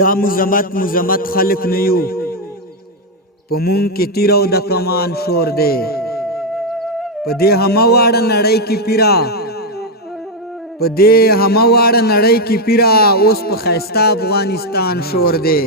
دا مزمت خلق نه یو په مونږ کې تیر او د کمان شور دی په دې همواړه نړۍ کې پیرا اوس په ښایسته افغانستان شور دی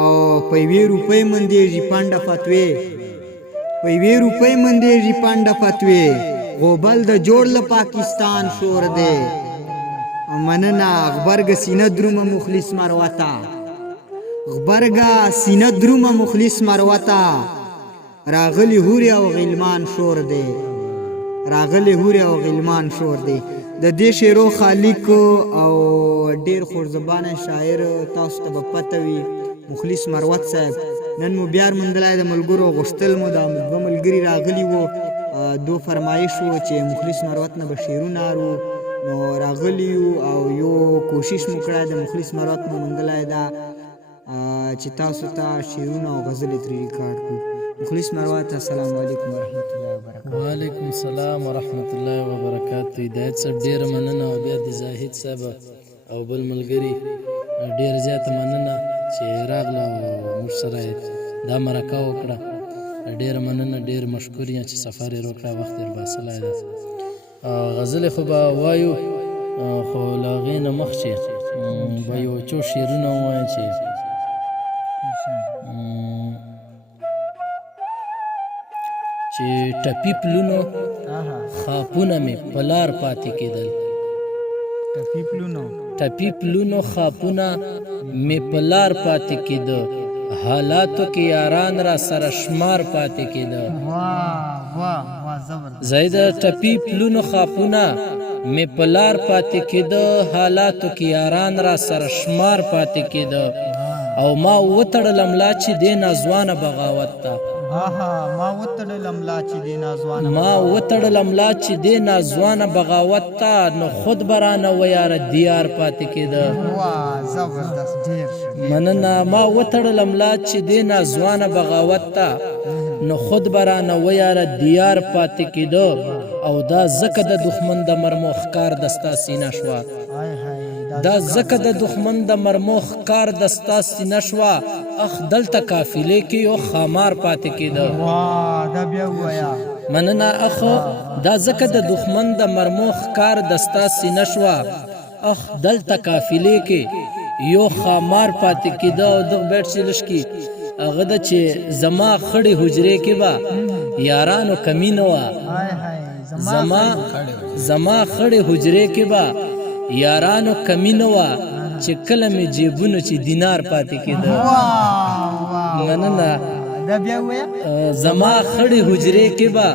او په 1 روپۍ مندېږي پنډه فتوی غوبل د جوړ له پاکستان شور دی مننه غبرګ سینه درومه مخلص مروته راغلی هوري او غلمان شور دی د دې شعرو خالق او ډیر خورزبانه شاعر تاسو ته به پته وي مخلص مروت صاحب نن مو بیا موندلای د ملګرو غوښتل مو د ملګري راغلی وو دو فرمایش وو چې مخلص مروت نه به شعرونه اورو نو راغلی او یو کوشش مو کړی د مخلص مروت مو موندلای دا چې تاسو ته شعرونه او غزلې ترې ریکارډ کړو مخلص مروت السلام علیکم ورحمت الله وبرکاته. وعلیکم السلام ورحمت الله وبرکاته. هدایت صاحب ډېره مننه او بیا د زاهد صاحب او بل ملګري ډېره زیاته مننه چې راغله او موږ سره دا مرکه وکړه. ډېره مننه، ډېر مشکور یم چې سفر یې وکړه، وخت یې باسلی ده. غزلې خو به وایو خو له هغې نه مخکې به یو څو شعرونه ووایم چې ټپي پلونو خاپونه مې په لار پاتې کېدل، ټپي پلونو خاپونه مې په لار پاتې کېده، حالاتو کې یاران را سره شمار پاتې کېده. زید ټپي پلونو خاپونه مې په لار پاتې کېده، حالاتو کې یاران را سره شمار پاتې کېده. او ما وتړله ملا چې دې ناځوانه بغاوت ته، ما وتړله ملا چې دې ناځوانه بغاوت ته، نو خود به رانه ویاره دیار پاتې کېده. مننه. ما وتړله ملا چې دې ناځوانه بغاوت ته، نو خود به رانه ویاره دیار پاتې کېده. او دا ځکه د دښمن د مرمو ښکار دستا سینه شوه، دا ځکه د دښمن د مرمو ښکار دستا سینه شوه، اخ دلته قافلې کې یو خامار پاتې کېده. مننه. اخو دا ځکه د دښمن د مرمو ښکار دستا سینه شوه، اخ دلته قافلې کې یو خامار پاتې کېده. او دغه بیت چې لږ کې هغه ده چې زما خړې حجرې کې به یارانو کمی نه وه، زما خړې حجرې کې به یارانو کمی نه وه، چې کله مې جیبونو چې دینار پاتې کېده. مننه. زما خړې حجرې کې به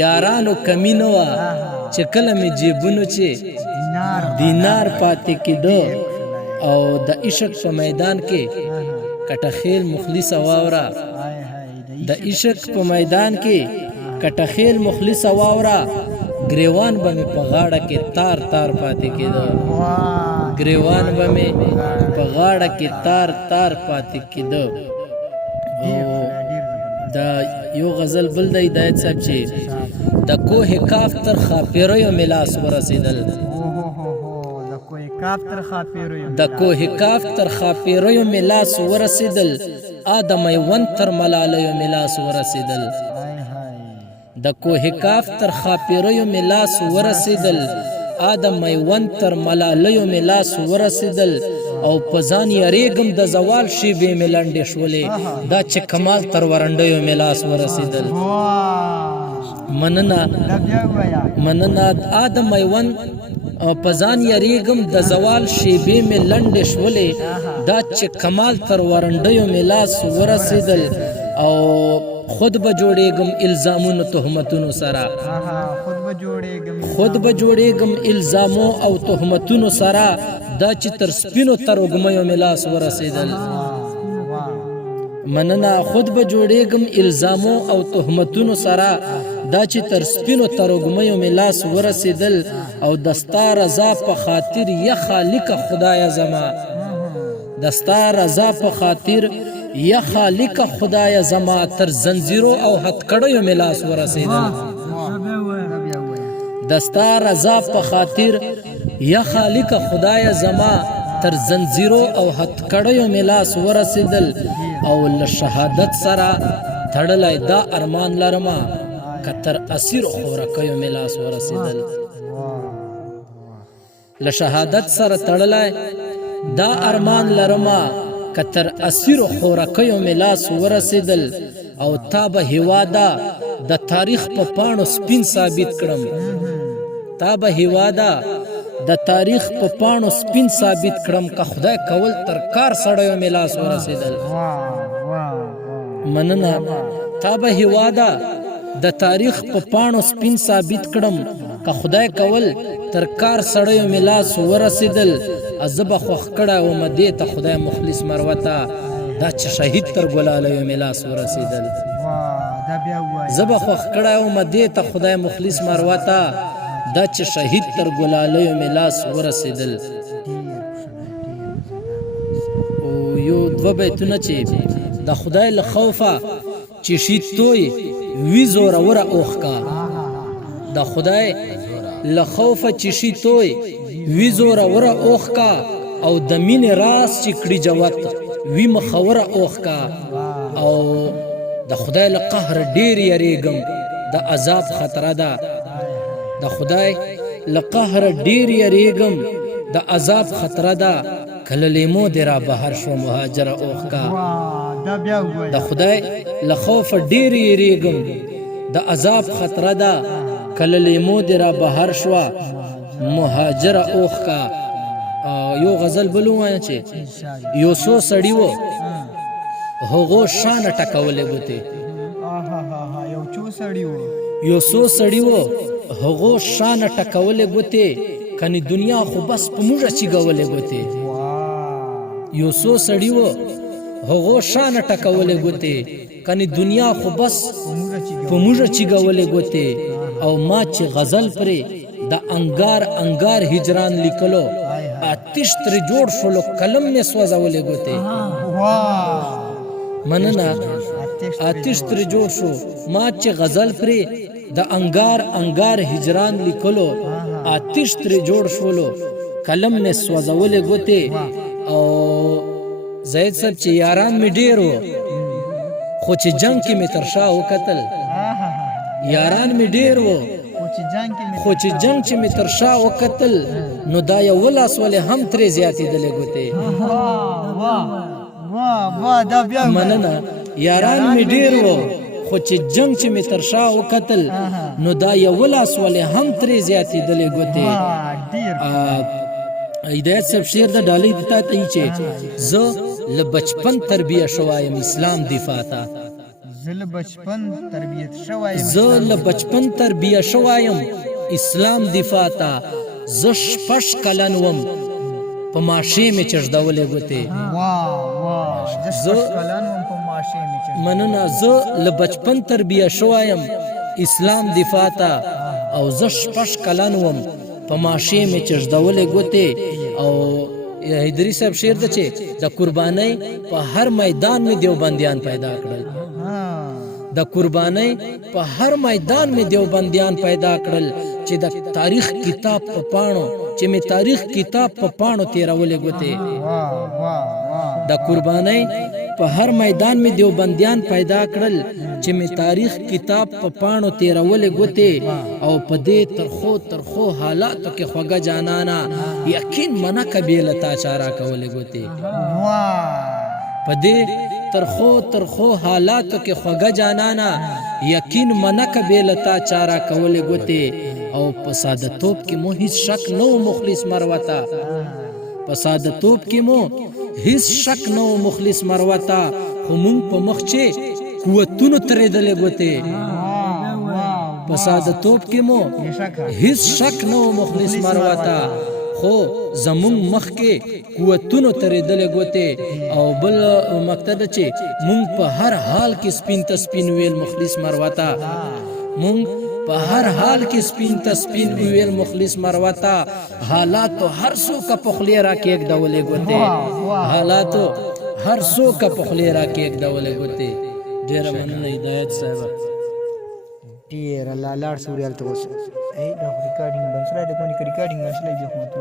یارانو کمی نه وه، چې کله مې جیبونو چې دینار پاتې کېده. او د عشق په میدان کې کټخیل مخلصه واوره، د عشق په میدان کې کټخیل مخلصه واوره، گریوان به مې په غاړه کې تار تار پاتې کېده، گریوان به مې په غاړه کې تار تار پاتې کېده. او دا یو غزل بل د هدایت صاحب چې د کوه کاف تر خاپیریو مې لاس ورسېدل، د کوه کاف تر خاپیریو مې لاس ورسېدل، د میوند تر ملالیو مې لاس ورسېدل، د کوه کاف تر خاپیریو مې لاس ورسېدل، د میوند تر ملالیو مې لاس ورسېدل. او په ځان یریږم د زوال شیبې مې لنډې شولې، دا چې کمال تر ورنډیو مې لاس ورسېدل. مننه. د میوند په ځان یریږم د زوال شیبې مې لنډې شولې، دا چې کمال تر ورنډیو مې لاس ورسېدل. او خود به جوړېږم الزامونو تهمتونو سره، خود به جوړېږم الزامو او تهمتونو سره، دا چې تر سپینو تر وږمیو مې لاس ورسېدل. مننه. خود به جوړېږم الزامو او تهمتونو سره، دا چې تر سپینو تر وږمیو مې لاس ورسېدل. او دستا رضا په خاطر یا خالق خدای زما، دستا رضا په خاطر یا خالق خدای زما، تر زنځیرو او هتکړیو مې لاس ورسېدل. دستا رضا په خاطر یا خالق خدای زما، تر زنځیرو او هتکړیو مې لاس ورسېدل او له شهادت سره تړلی دا ارمان لرمه که تر اسیرو خورکیو مې لاس ورسېدل له شهادت سره تړلی دا ارمان لرمه که تر اسیرو خورکیو مې لاس ورسېدل او تا به هېواده د تاریخ په پاڼو سپین ثابت کړم تا به هېواده د تاریخ په پاڼو سپین ثابت کړم که خدای کول تر کار سړیو مې لاس ورسېدل مننه تا به هېواده د تاریخ په پاڼو سپین ثابت کړم که خدای کول تر کار سړیو مې لاس ورسېدل زه به خوښ کړی ومه دې ته خدای مخلص مروته دا چې شهید تر ګلالیو مې لاس ورسېدل زه به خوښ کړی ومه دې ته خدای مخلص مروته دا چې شهید تر ګلالیو مې لاس ورسېدل او یو دوه بیتونه چې د خدای له خوفه چې شي توی وي زوروره اوښکه د خدای له خوفه چې شي توی وي زوروره اوښکه او د مینې راز چې کړي جوت وي مخوره اوښکه او د خدای له قهر ډېر یریږم د عذاب خطره ده د خدای له قهر ډېر یریږم د عذاب خطره ده کله لیمو دې را بهر شو مهاجره اوښکه د خدای له خوفه ډېر یریږم د عذاب خطره ده کله لیمو دې را بهر شوه مهاجره اوښکه یو غزل بل ووایه چې یو څو سړي و هغو شانه ټکولې ګوتې یو څو سړي و هغو شانه ټکولې ګوتې کنې دنیا خو بس په موږه چیګولې ګوتې یو څو سړي و هغو شانه ټکولې ګوتې کنې دنیا خو بس په موږه چیګولې ګوتې او ما چې غزل پرې د انګار انګار هجران لیکلو آتش ترې جوړ شولو قلم مې سوځولې ګوتې مننه آتش ترې جوړ شو ما چې غزل پرې د انګار انګار هجران لیکلو آتش ترې جوړ شولو قلم مې سوځولې ګوتې او زید صاحب چې یاران مې ډېر و خو چې جنگ کې مې تر شا وکتل یاران مې ډېر و خو چې جنگ چې مې تر شا وکتل نو دا یو لاس ولې هم ترې زیاتېدلې ګوتې مننه یاران مې ډېر و خو چې جنگ چې مې تر شا وکتل نو دا یو لاس ولې هم ترې زیاتېدلې ګوتې هدایت صاحب شعر د ډالۍ د تا ته چې زه له بچپن تربیه شوایم اسلام دفاع ته زه له بچپن تربیه شوایم اسلام دفاع ته زه شپږ کلن وم په ماشې مې چړدولې ګوتې مننه زه له بچپن تربیه شوایم اسلام دفاع ته او زه شپږ کلن وم په ماشې مې چړدولې ګوتې او حیدري صاحب شعر ده چې د قربانۍ په هر میدان مې دیوبندیان پیدا کړل د قربانۍ په هر میدان مې دیوبندیان پیدا کړل چې د تاریخ کتاب په پاڼو چې مې تاریخ کتاب په پاڼو تیرولې ګوتې د قربانۍ په هر میدان مې دیوبندیان پیدا کړل چې مې تاریخ کتاب په پاڼو تیرولې ګوتې او په دې ترخو حالاتو کې خوږه جانانا یقین منه کبیله تا چاره کولې ګوتې په دې ترخو حالاتو کې خوږه جانانا یقین منه کبیله تا چاره کولې ګوتې او په ساده توپ کې مو هیڅ شک نه و مخلص مروته په ساده توپ کې مو هیڅ شک نه و مخلص مروته خو مونږ په مخ چې قوتونو ترېدلې ګوتې په ساده توپ کې مو هیڅ شک نه و مخلص مروته خو زمونږ مخ کې قوتونو ترېدلې ګوتې او بل مقصد چې مونږ په هر حال کې سپین ته سپین ویل مخلص مروته مونږ په هر حال کې سپین ته سپین ویل مخلص مروته حالاتو هر څوک په خولې را کېږدولې ګوتې حالاتو هر څوک په خولې را کېږدولې ګوتې ډېره مننه هدایت صاحب ډېر الله لاړ سوریال ته اوس دا ریکارډینګ بند سره د کوم ریکارډینګ مسله دی خو ته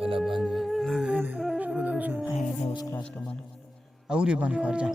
ولا باندې اوري بند کار جان